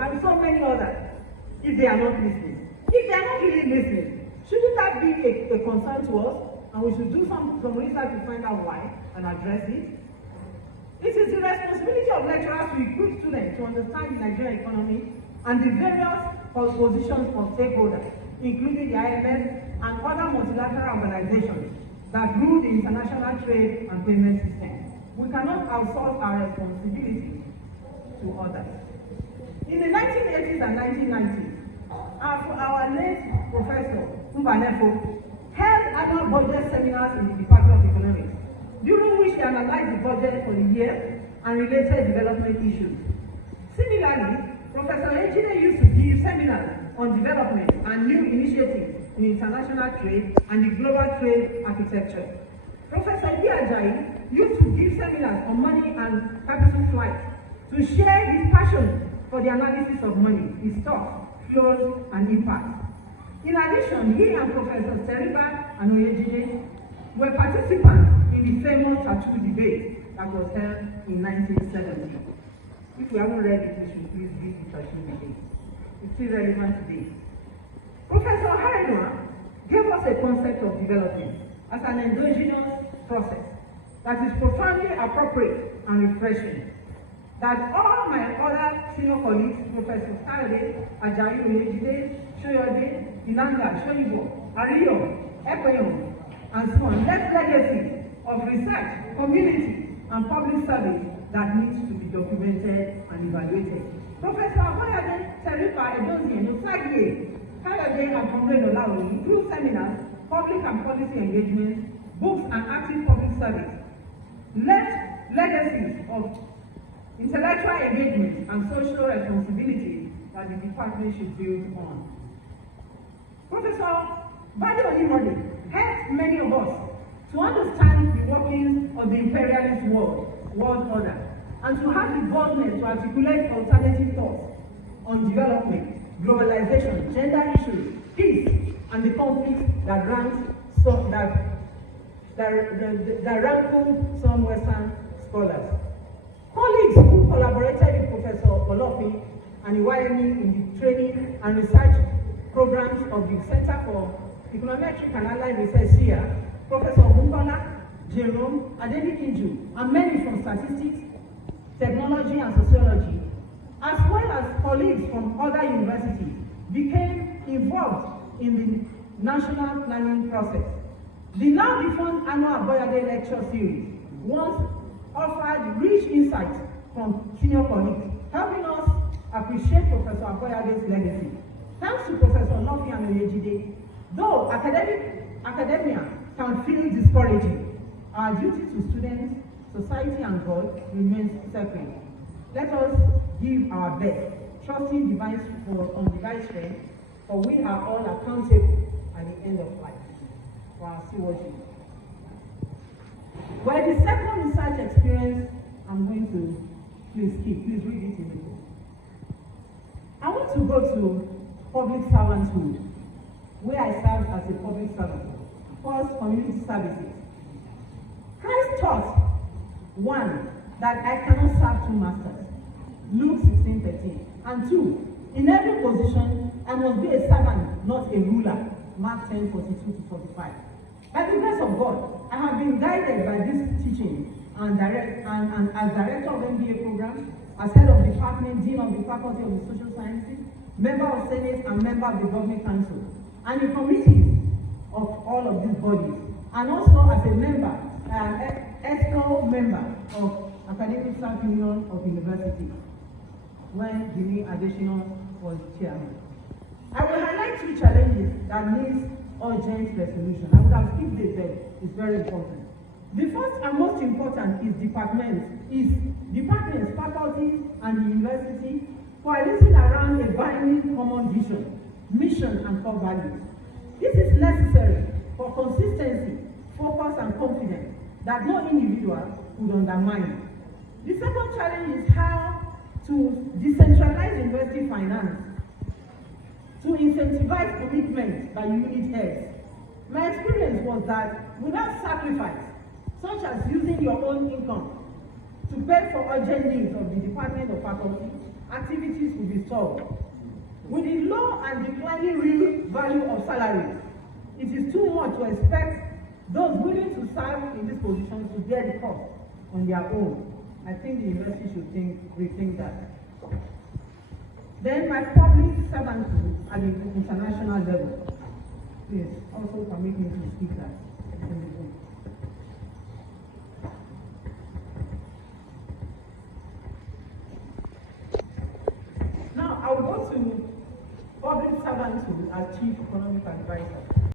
and so many others, if they are not listening. If they are not really listening, shouldn't that be a concern to us? And we should do some research to find out why and address it. It is the responsibility of lecturers to equip students to understand the Nigerian economy and the various positions of stakeholders, including the IMF and other multilateral organizations that rule the international trade and payment system. We cannot outsource our responsibility to others. In the 1980s and 1990s, our late Professor Mbanefo held annual budget seminars in the Department of Economics, during which he analyzed the budget for the year and related development issues. Similarly, Professor Ejide used to give seminars on development and new initiatives in international trade and the global trade architecture. Professor Ajayi used to give seminars on money and capital flight to share his passion for the analysis of money, its stock, flows, and impact. In addition, he and Professor Teriba and Oyejide were participants in the famous tattoo debate that was held in 1970. If we haven't read it, we should please read the tattoo debate. It's still relevant today. Professor Haredua gave us a concept of development as an endogenous process that is profoundly appropriate and refreshing, that all my other senior colleagues, Professor Kayode, Ajayi, Oyejide, Shoyode, Inanga, Shoyibo, Ariyo, Ekweyo, and so on, left legacies of research, community, and public service that needs to be documented and evaluated. Professor Aboyade, Teripa, Edozie, Nosagye, Kayode, and Comrade Olaoyi, through seminars, public and policy engagements, books, and active public service, left legacies of intellectual engagement and social responsibility that the department should build on. Professor Bade Onimode helped many of us to understand the workings of the imperialist world order, and to have the boldness to articulate alternative thoughts on development, globalization, gender issues, peace, and the conflicts that rankle some Western scholars. Colleagues who collaborated with Professor Olofi and Iwayemi in the training and research programs of the Center for Econometric and Allied Research here, Professor Ogunkola, Jerome, Adeniki, and many from statistics, technology, and sociology, as well as colleagues from other universities, became involved in the national planning process. The now defunct annual Aboyade lecture series once offered rich insights from senior colleagues, helping us appreciate Professor Aboyade's legacy. Thanks to Professor Nofi and Oyejide, though academia can feel discouraging, our duty to students, society, and God remains sacred. Let us give our best, trusting on divine strength, for we are all accountable at the end of life for our stewardship. Well, the second research experience I'm going to please read it in the book. I want to go to public servanthood, where I served as a public servant. First, community services. Christ taught, one, that I cannot serve two masters, Luke 16:13, and two, in every position I must be a servant, not a ruler, Mark 10:42-45. By the grace of God, I have been guided by this teaching and as director of MBA programs, as head of department, dean of the faculty of the social sciences, member of Senate, and member of the Governing Council, and in committees of all of these bodies, and also as a member, ESCO member of Academic Staff Union of University, when Jimmy Adesina was chairman. I will highlight two challenges that need urgent resolution. I would have skipped this, but it's very important. The first and most important is departments, faculties, and the university coalescing around a binding common vision, mission, and core values. This is necessary for consistency, focus, and confidence that no individual would undermine. The second challenge is how to decentralize university finance, to incentivize commitment by unit heads. My experience was that without sacrifice, such as using your own income to pay for urgent needs of the department or faculty, activities will be solved. With the low and declining real value of salaries, it is too much to expect those willing to serve in these positions to bear the cost on their own. I think the university should rethink that. Then my public servanthood at the international level. Please also permit me to speak that. Now I will go to public servanthood as chief economic advisor.